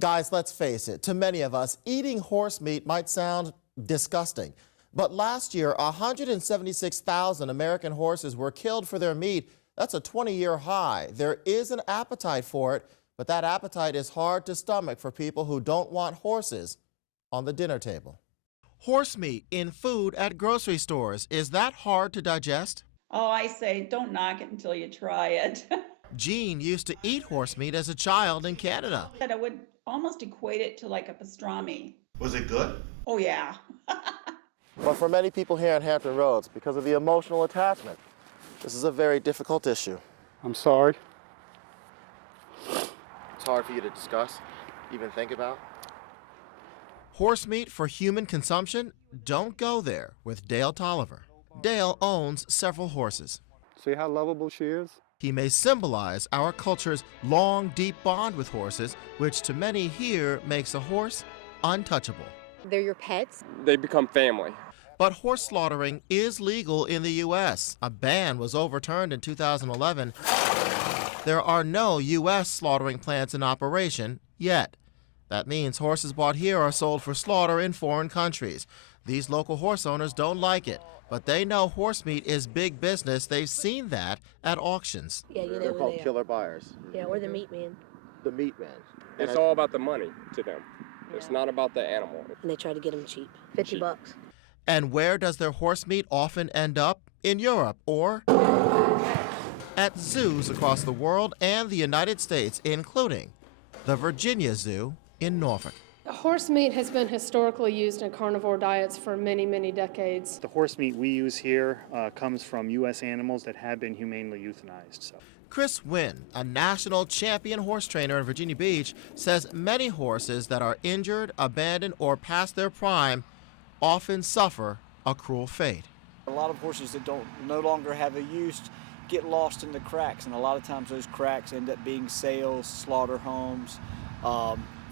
Guys, let's face it, to many of us, eating horse meat might sound disgusting. But last year, 176,000 American horses were killed for their meat. That's a 20-year high. There is an appetite for it, but that appetite is hard to stomach for people who don't want horses on the dinner table. Horse meat in food at grocery stores, is that hard to digest? Oh, I say, don't knock it until you try it. Jean used to eat horse meat as a child in Canada. I would almost equate it to like a pastrami. Was it good? Oh, yeah. But for many people here in Hampton Roads, because of the emotional attachment, this is a very difficult issue. I'm sorry. It's hard for you to discuss, even think about. Horse meat for human consumption? Don't go there with Dale Tolliver. Dale owns several horses. See how lovable she is? He may symbolize our culture's long, deep bond with horses, which to many here makes a horse untouchable. They're your pets. They become family. But horse slaughtering is legal in the U.S. A ban was overturned in 2011. There are no U.S. slaughtering plants in operation yet. That means horses bought here are sold for slaughter in foreign countries. These local horse owners don't like it, but they know horse meat is big business. They've seen that at auctions. Yeah, you know They're called they are. killer buyers. Yeah, or the meat man. The meat man. It's all about the money to them. It's not about the animal. And they try to get them cheap. 50 bucks. And where does their horse meat often end up? In Europe or at zoos across the world and the United States, including the Virginia Zoo in Norfolk. Horse meat has been historically used in carnivore diets for many, many decades. The horse meat we use here comes from U.S. animals that have been humanely euthanized. Chris Wynn, a national champion horse trainer in Virginia Beach, says many horses that are injured, abandoned, or past their prime often suffer a cruel fate. A lot of horses that no longer have a use get lost in the cracks, and a lot of times those cracks end up being sales, slaughter homes,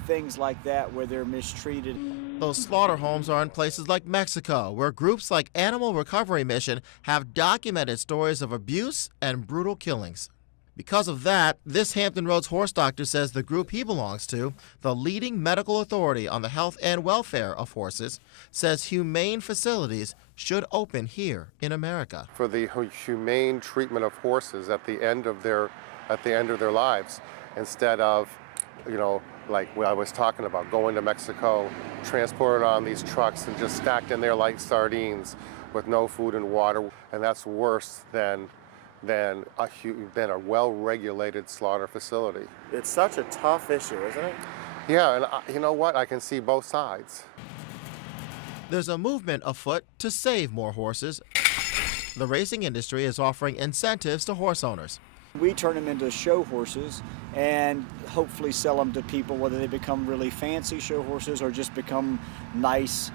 things like that where they're mistreated. Those slaughter homes are in places like Mexico, where groups like Animal Recovery Mission have documented stories of abuse and brutal killings. Because of that, this Hampton Roads horse doctor says the group he belongs to, the leading medical authority on the health and welfare of horses, says humane facilities should open here in America. For the humane treatment of horses at the end of their lives, instead of, like what I was talking about, going to Mexico, transported on these trucks and just stacked in there like sardines with no food and water, and that's worse than a well-regulated slaughter facility. It's such a tough issue, isn't it? Yeah, and you know what? I can see both sides. There's a movement afoot to save more horses. The racing industry is offering incentives to horse owners. We turn them into show horses and hopefully sell them to people, whether they become really fancy show horses or just become nice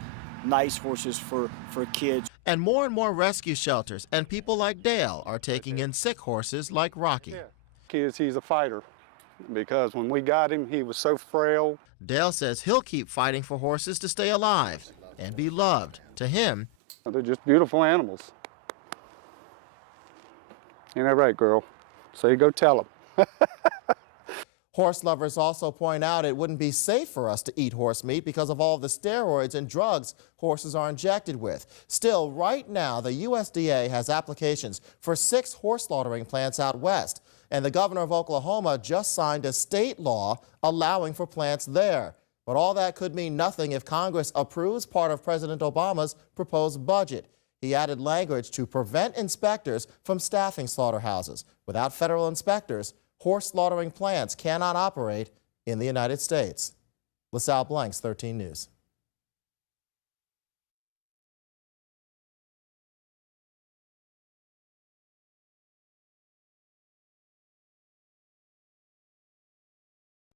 horses for kids. And more rescue shelters and people like Dale are taking in sick horses like Rocky. He's a fighter, because when we got him, he was so frail. Dale says he'll keep fighting for horses to stay alive and be loved. To him, They're just beautiful animals. Ain't that right, girl? So you go tell them. horse lovers also point out it wouldn't be safe for us to eat horse meat because of all the steroids and drugs horses are injected with. Still, right now, the USDA has applications for 6 horse slaughtering plants out west, and the governor of Oklahoma just signed a state law allowing for plants there. But all that could mean nothing if Congress approves part of President Obama's proposed budget. He added language to prevent inspectors from staffing slaughterhouses. Without federal inspectors, horse slaughtering plants cannot operate in the United States. LaSalle Blanks, 13 News.